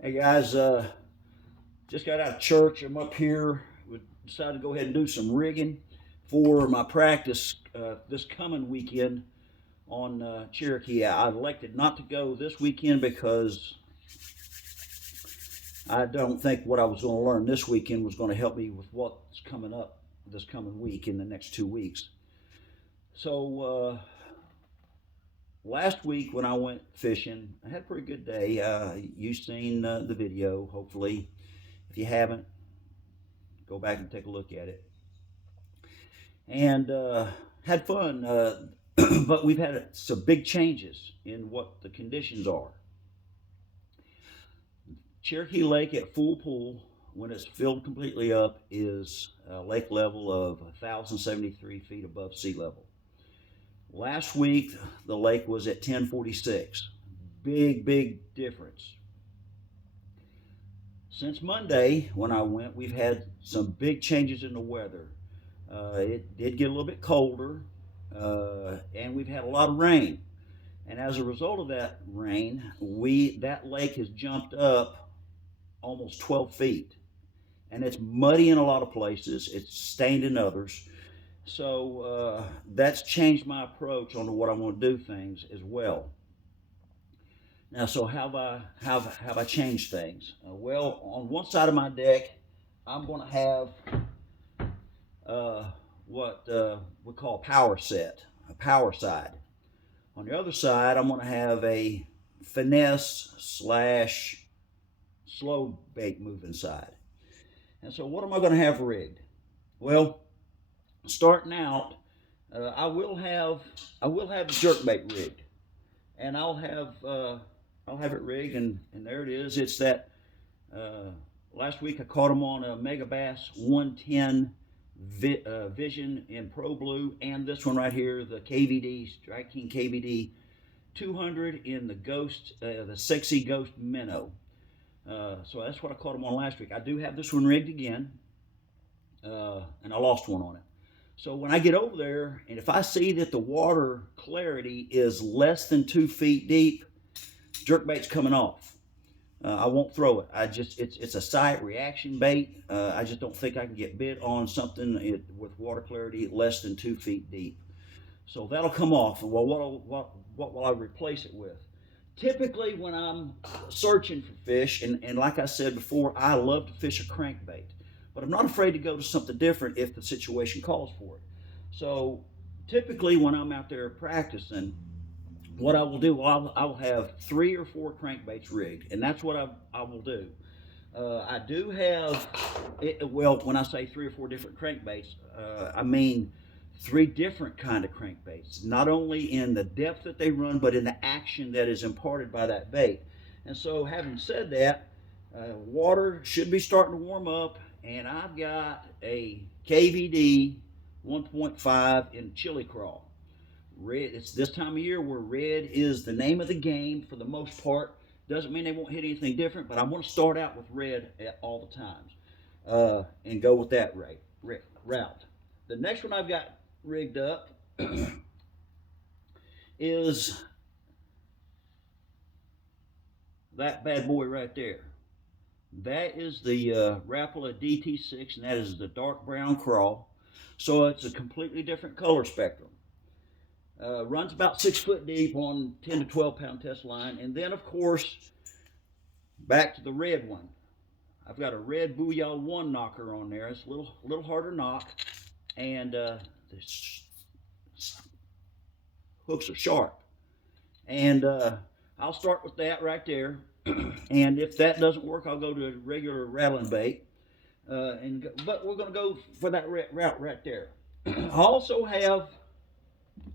Hey guys, just got out of church. I'm up here. We decided to go ahead and do some rigging for my practice this coming weekend on Cherokee. I elected not to go this weekend because I don't think what I was going to learn this weekend was going to help me with what's coming up this coming week in the next 2 weeks. So last week when I went fishing, I had a pretty good day. You've seen the video, hopefully. If you haven't, go back and take a look at it. And had fun. But we've had some big changes in what the conditions are. Cherokee Lake at full pool, when it's filled completely up, is a lake level of 1,073 feet above sea level. Last week, the lake was at 1046. Big difference. Since Monday, when I went, we've had some big changes in the weather. It did get a little bit colder, and we've had a lot of rain. And as a result of that rain, that lake has jumped up almost 12 feet, and it's muddy in a lot of places. It's stained in others. So that's changed my approach on what I'm going to do things as well. Now, so have I changed things? Well, on one side of my deck, I'm going to have what we call a power set, a power side. On the other side, I'm going to have a finesse slash slow bait moving side. And so, what am I going to have rigged? Well, starting out, I will have the jerk bait rigged, and I'll have it rigged, and there it is. It's that last week I caught them on a Mega Bass 110 Vision in Pro Blue, and this one right here, the KVD Strike King KVD 200 in the Sexy Ghost Minnow. So that's what I caught them on last week. I do have this one rigged again, and I lost one on it. So when I get over there, and if I see that the water clarity is less than 2 feet deep, jerkbait's coming off. I won't throw it. It's a sight reaction bait. I just don't think I can get bit on something with water clarity less than 2 feet deep. So that'll come off. And well, what will I replace it with? Typically, when I'm searching for fish, and like I said before, I love to fish a crankbait, but I'm not afraid to go to something different if the situation calls for it. So typically, when I'm out there practicing, what I will do, well, I will have 3 or 4 crankbaits rigged, and that's what I will do. I do have, well, when I say 3 or 4 different crankbaits, I mean 3 different kind of crankbaits, not only in the depth that they run, but in the action that is imparted by that bait. And so, having said that, water should be starting to warm up, and I've got a KVD 1.5 in chili crawl. Red. It's this time of year where red is the name of the game for the most part. Doesn't mean they won't hit anything different, but I'm going to start out with red at all the times and go with that route. The next one I've got rigged up is that bad boy right there. That is the Rapala DT6, and that is the dark brown crawl. So it's a completely different color spectrum. Runs about 6 foot deep on 10 to 12 pound test line. And then, of course, back to the red one. I've got a red Booyah 1 knocker on there. It's a little harder knock. And the hooks are sharp. And I'll start with that right there. And if that doesn't work, I'll go to a regular rattling bait. But we're going to go for that route right there. I also have,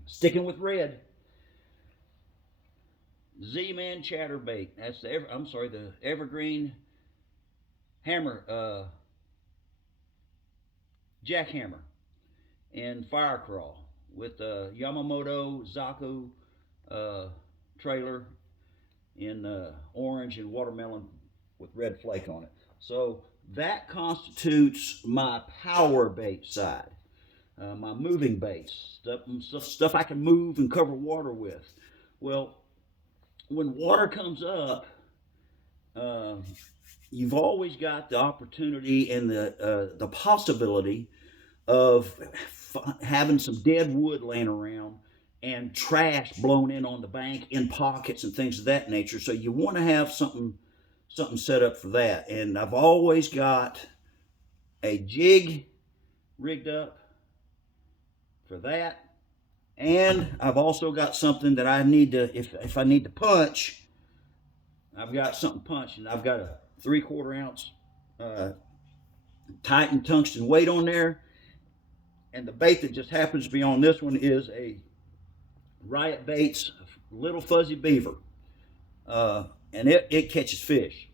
sticking with red, Z-Man chatterbait. That's the evergreen hammer, jackhammer, and fire crawl with the Yamamoto Zaku trailer in orange and watermelon with red flake on it. So that constitutes my power bait side, my moving baits, stuff I can move and cover water with. Well, when water comes up, uh, you've always got the opportunity and the possibility of having some dead wood laying around and trash blown in on the bank in pockets and things of that nature. So you want to have something set up for that. And I've always got a jig rigged up for that. And I've also got something that I need to, if I need to punch, I've got something punching. I've got a 3/4 ounce uh, Titan tungsten weight on there. And the bait that just happens to be on this one is a Riot Baits Little Fuzzy Beaver. And it catches fish.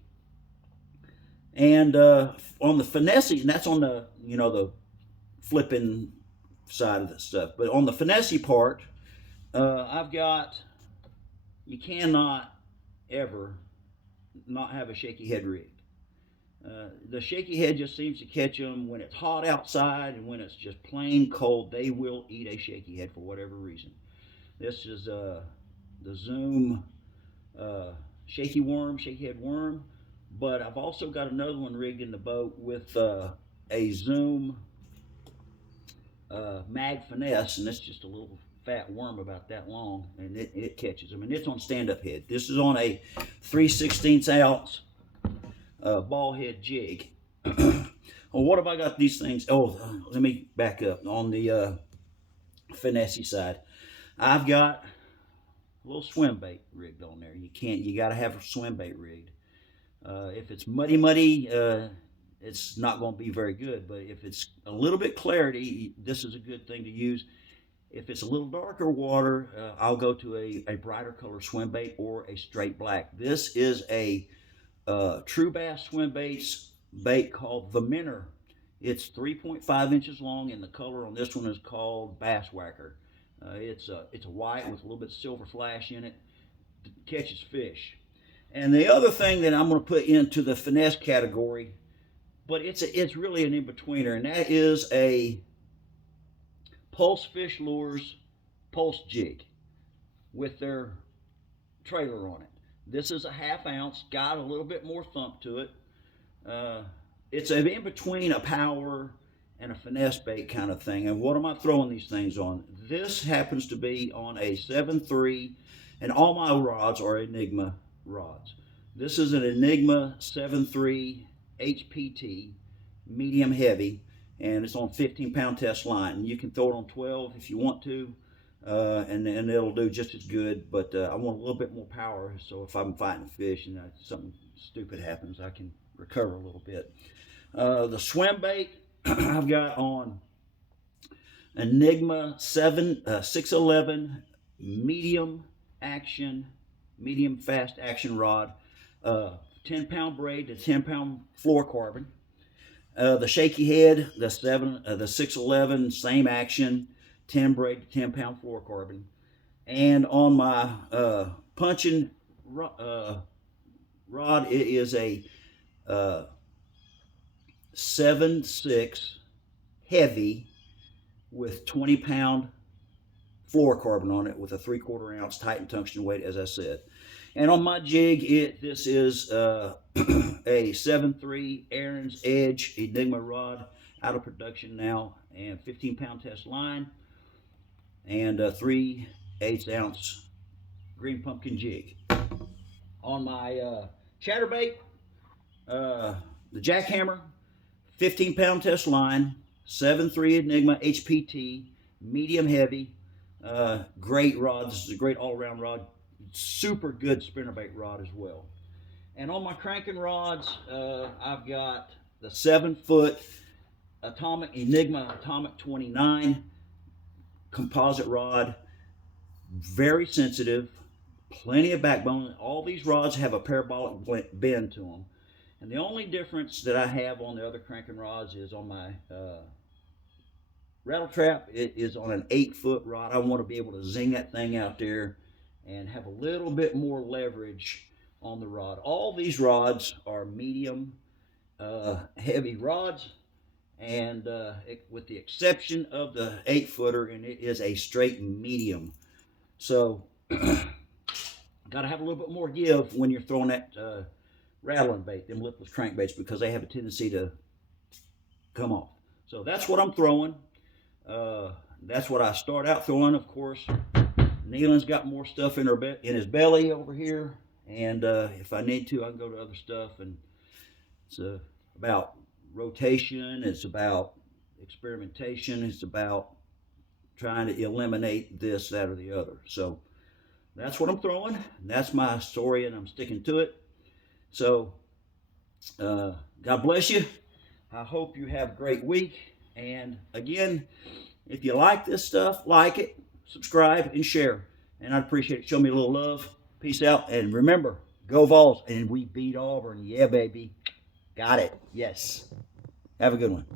And on the finesse, and that's on the, the flipping side of the stuff. But on the finesse part, I've got, you cannot ever not have a shaky head rig. The shaky head just seems to catch them when it's hot outside, and when it's just plain cold, they will eat a shaky head for whatever reason. This is the Zoom shaky head worm, but I've also got another one rigged in the boat with a Zoom mag finesse, and it's just a little fat worm about that long, and it catches them, and it's on stand-up head. This is on a 3/16 ounce ball head jig. Well, what have I got these things? Oh, let me back up. On the finesse side, I've got a little swim bait rigged on there. You got to have a swim bait rigged. If it's muddy, it's not going to be very good. But if it's a little bit clarity, this is a good thing to use. If it's a little darker water, I'll go to a brighter color swim bait or a straight black. This is a true bass swim bait called the Minnow. It's 3.5 inches long, and the color on this one is called Bass Whacker. It's a white with a little bit of silver flash in it. Catches fish. And the other thing that I'm going to put into the finesse category, but it's really an in-betweener, and that is a Pulse Fish Lures Pulse Jig with their trailer on it. This is a 1/2 ounce, got a little bit more thump to it. It's an in-between a power and a finesse bait kind of thing. And what am I throwing these things on? This happens to be on a 7.3, and all my rods are Enigma rods. This is an Enigma 7.3 HPT, medium heavy, and it's on 15-pound test line. And you can throw it on 12 if you want to, and it'll do just as good. But I want a little bit more power, so if I'm fighting a fish and something stupid happens, I can recover a little bit. The swim bait I've got on Enigma 611 medium fast action rod, 10-pound braid to 10-pound fluorocarbon. The shaky head, the 611, same action, 10 braid to 10-pound fluorocarbon. And on my punching rod, it is a 7.6 heavy with 20-pound fluorocarbon on it with a 3/4 ounce Titan tungsten weight, as I said. And on my jig, this is a 7.3 Aaron's Edge Enigma rod, out of production now, and 15-pound test line, and a 3/8 ounce green pumpkin jig. On my chatterbait, the jackhammer, 15-pound test line, 7.3 Enigma HPT, medium heavy, great rod. This is a great all-around rod. Super good spinnerbait rod as well. And on my cranking rods, I've got the 7-foot Enigma Atomic 29 composite rod. Very sensitive, plenty of backbone. All these rods have a parabolic bend to them. And the only difference that I have on the other cranking rods is on my rattle trap. It is on an 8-foot rod. I want to be able to zing that thing out there and have a little bit more leverage on the rod. All these rods are medium heavy rods, and with the exception of the 8-footer, and it is a straight medium. So got to have a little bit more give when you're throwing that rattling bait, them lipless crankbaits, because they have a tendency to come off. So that's what I'm throwing. That's what I start out throwing, of course. Nealon's got more stuff in his belly over here, and if I need to, I can go to other stuff. And it's about rotation. It's about experimentation. It's about trying to eliminate this, that, or the other. So that's what I'm throwing. That's my story, and I'm sticking to it. So God bless you. I hope you have a great week. And again, if you like this stuff, like it, subscribe, and share. And I'd appreciate it. Show me a little love. Peace out. And remember, go Vols. And we beat Auburn. Yeah, baby. Got it. Yes. Have a good one.